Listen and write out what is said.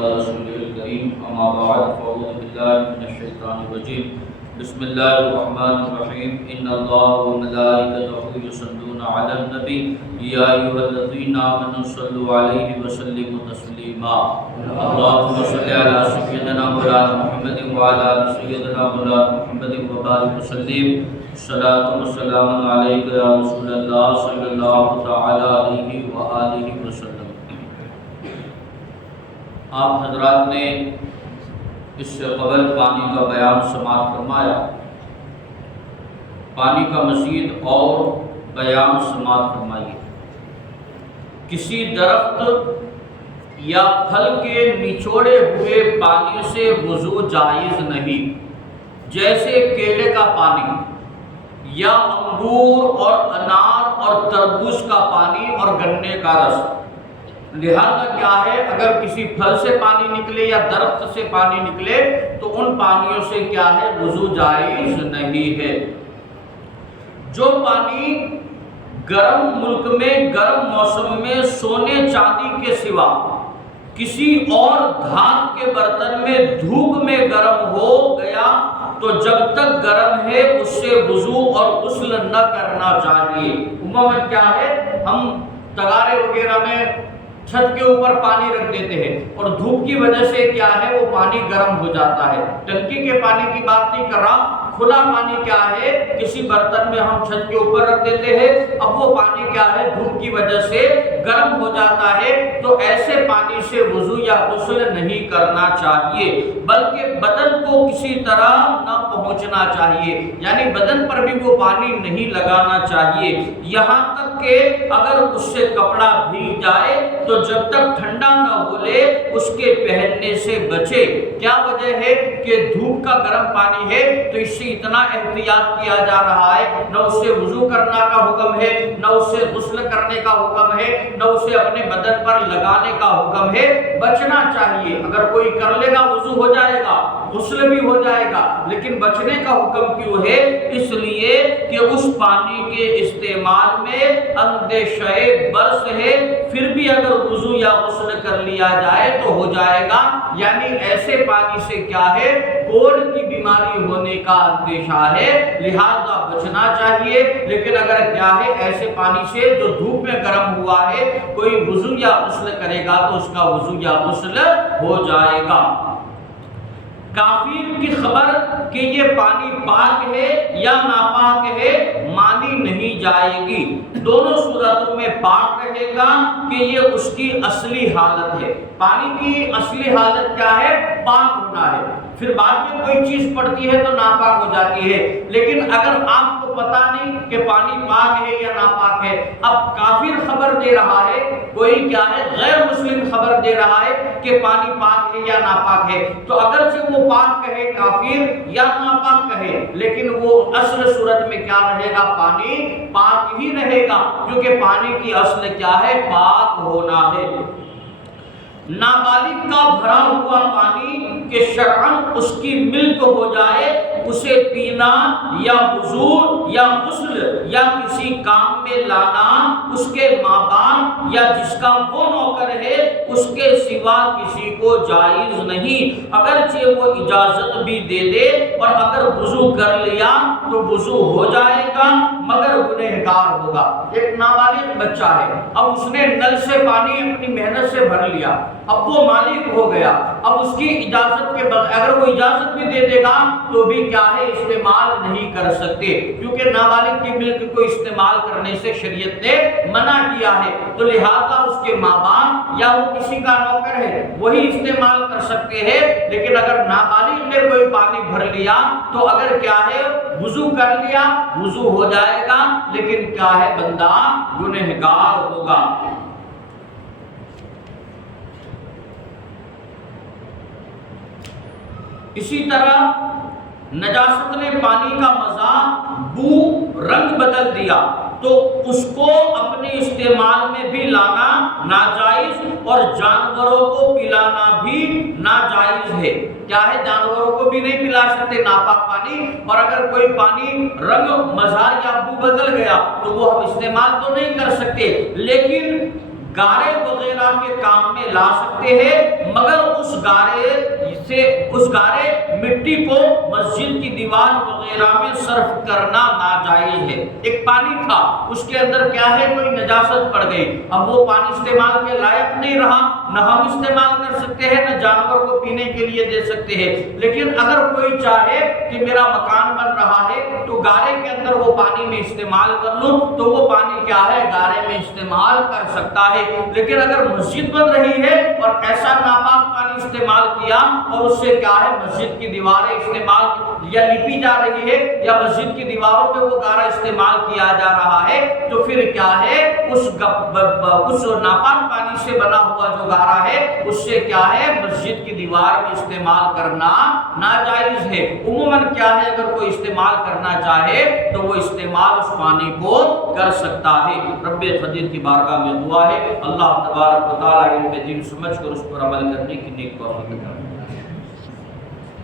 رسول الكريم أما بعد فأعوذ بالله من الشيطان الرجيم بسم الله الرحمن الرحيم إن الله وملائكته يصلون على النبي يا أيها الذين آمنوا صلوا عليه وسلموا تسليما اللهم صل على سيدنا مولانا محمد وعلى آل سيدنا مولانا محمد وبارك وسلم صلاة وسلام عليك يا رسول الله صلى الله تعالى عليه وآله وسلم۔ آپ حضرات نے اس سے قبل پانی کا بیان سماعت فرمایا، پانی کا مزید اور بیان سماعت فرمائیے۔ کسی درخت یا پھل کے نچوڑے ہوئے پانی سے وضو جائز نہیں، جیسے کیلے کا پانی یا انگور اور انار اور تربوز کا پانی اور گنے کا رس۔ لہذا کیا ہے، اگر کسی پھل سے پانی نکلے یا درخت سے پانی نکلے تو ان پانیوں سے کیا ہے، وضو جائز نہیں ہے۔ جو پانی گرم ملک میں گرم موسم میں سونے چاندی کے سوا کسی اور دھات کے برتن میں دھوپ میں گرم ہو گیا تو جب تک گرم ہے اس سے وضو اور غسل نہ کرنا چاہیے۔ عموماً کیا ہے، ہم تغارے وغیرہ میں چھت کے اوپر پانی رکھ دیتے ہیں اور دھوپ کی وجہ سے کیا ہے، وہ پانی گرم ہو جاتا ہے۔ ٹنکی کے پانی کی بات نہیں کر رہا، کھلا پانی کیا ہے، کسی برتن میں ہم چھت کے اوپر رکھ دیتے ہیں، اب وہ پانی کیا ہے، دھوپ کی وجہ سے گرم ہو جاتا ہے، تو ایسے پانی سے وضو یا غسل نہیں کرنا چاہیے، بلکہ بدن کو کسی طرح نہ پہنچنا چاہیے، یعنی بدن پر بھی وہ پانی نہیں لگانا چاہیے، یہاں تک کہ اگر اس سے کپڑا بھیگ جائے تو جب تک ٹھنڈا نہ ہو لے اس کے پہننے سے بچے۔ کیا وجہ ہے کہ دھوپ کا گرم پانی ہے تو اس سے اتنا احتیاط کیا جا رہا ہے، نہ اس سے وضو کرنا کا حکم ہے، نہ اس سے غسل کرنے کا حکم ہے، نہ اسے اپنے بدن پر لگانے کا حکم ہے، بچنا چاہیے۔ اگر کوئی کر لے گا وضو ہو جائے گا، غسل بھی ہو جائے گا، لیکن بچنے کا حکم کیوں ہے؟ اس لیے کہ اس پانی کے استعمال میں اندیشہ برس ہے، پھر بھی اگر وضو یا غسل کر لیا جائے تو ہو جائے گا، یعنی ایسے پانی سے کیا ہے، کوڑ کی بیماری ہونے کا اندیشہ ہے، لہذا بچنا چاہیے۔ لیکن اگر کیا ہے، ایسے پانی سے جو دھوپ میں گرم ہوا ہے کوئی وضو یا غسل کرے گا تو اس کا وضو یا غسل ہو جائے گا۔ کافر کی خبر کہ یہ پانی پاک ہے یا ناپاک ہے مانی نہیں جائے گی، دونوں صورتوں میں پاک رہے گا کہ یہ اس کی اصلی حالت ہے۔ پانی کی اصلی حالت کیا ہے؟ پاک ہونا ہے، پھر بعد میں کوئی چیز پڑتی ہے تو ناپاک ہو جاتی ہے، لیکن اگر آپ کو پتا نہیں کہ پانی پاک ہے یا ناپاک ہے، اب کافر خبر دے رہا ہے، کوئی کیا ہے، غیر مسلم خبر دے رہا ہے کہ پانی پاک ہے یا ناپاک ہے، تو اگرچہ وہ پاک کہے کافر یا ناپاک کہے، لیکن وہ اصل صورت میں کیا رہے گا؟ پانی پاک ہی رہے گا، کیونکہ پانی کی اصل کیا ہے؟ پاک ہونا ہے۔ نابالغ کا بھرا ہوا پانی کہ شرعاً اس کی ملک ہو جائے، اسے پینا یا وضو یا غسل یا کسی کام میں لانا اس کے ماں باپ یا جس کا وہ نوکر ہے اس کے سوا کسی کو جائز نہیں، اگرچہ وہ اجازت بھی دے دے، اور اگر وضو کر لیا تو وضو ہو جائے گا مگر گنہگار ہوگا۔ ایک نابالغ بچہ ہے، اب اس نے نل سے پانی اپنی محنت سے بھر لیا، اب وہ مالک ہو گیا، اب اس کی اجازت کے بغیر اگر وہ اجازت بھی دے دے گا تو بھی کیا ہے، استعمال نہیں کر سکتے، کیونکہ نابالغ کی ملک کو استعمال کرنے سے شریعت نے منع کیا ہے، تو لہذا اس کے ماں باپ یا وہ کسی کا نوکر ہے وہی استعمال کر سکتے ہیں، لیکن اگر نابالغ نے کوئی پانی بھر لیا تو اگر کیا ہے، وضو کر لیا وضو ہو جائے گا، لیکن کیا ہے، بندہ گنہگار ہوگا۔ اسی طرح نجاست نے پانی کا مزہ، بو، رنگ بدل دیا تو اس کو اپنے استعمال میں بھی لانا ناجائز، اور جانوروں کو پلانا بھی ناجائز ہے۔ کیا ہے، جانوروں کو بھی نہیں پلا سکتے ناپاک پانی، اور اگر کوئی پانی رنگ، مزہ یا بو بدل گیا تو وہ ہم استعمال تو نہیں کر سکتے، لیکن گارے وغیرہ کے کام میں لا سکتے ہیں، مگر اس اس گارے مٹی کو مسجد کی دیوار وغیرہ میں صرف کرنا ناجائز ہے۔ ایک پانی تھا، اس کے اندر کیا ہے، کوئی نجاست پڑ گئی، اب وہ پانی استعمال کے لائق نہیں رہا، نہ ہم استعمال کر سکتے ہیں نہ جانور کو پینے کے لیے دے سکتے ہیں۔ لیکن اگر کوئی چاہے کہ میرا مکان بن رہا ہے تو گارے کے اندر وہ پانی میں استعمال کر لوں، تو وہ پانی کیا ہے، گارے میں استعمال کر سکتا ہے۔ لیکن اگر مسجد بن رہی ہے اور ایسا ناپاک پانی استعمال کیا اور اس سے کیا ہے مسجد کی دیواریں استعمال یا لپی جا رہی ہے یا مسجد کی دیواروں پہ وہ گارا استعمال کیا جا رہا ہے، تو پھر کیا ہے اس ناپاک پانی سے بنا ہوا جو گارا ہے اس سے کیا ہے مسجد کی دیوار میں استعمال کرنا ناجائز ہے۔ عموماً کیا ہے اگر کوئی استعمال کرنا چاہے تو وہ استعمال اس پانی کو کر سکتا ہے۔ رب قدیر کی بارگاہ میں دعا ہے اللہ تبارک و تعالی علم دین سمجھ کر اس پر عمل کرنے کی نیک توفیق عطا فرمائے۔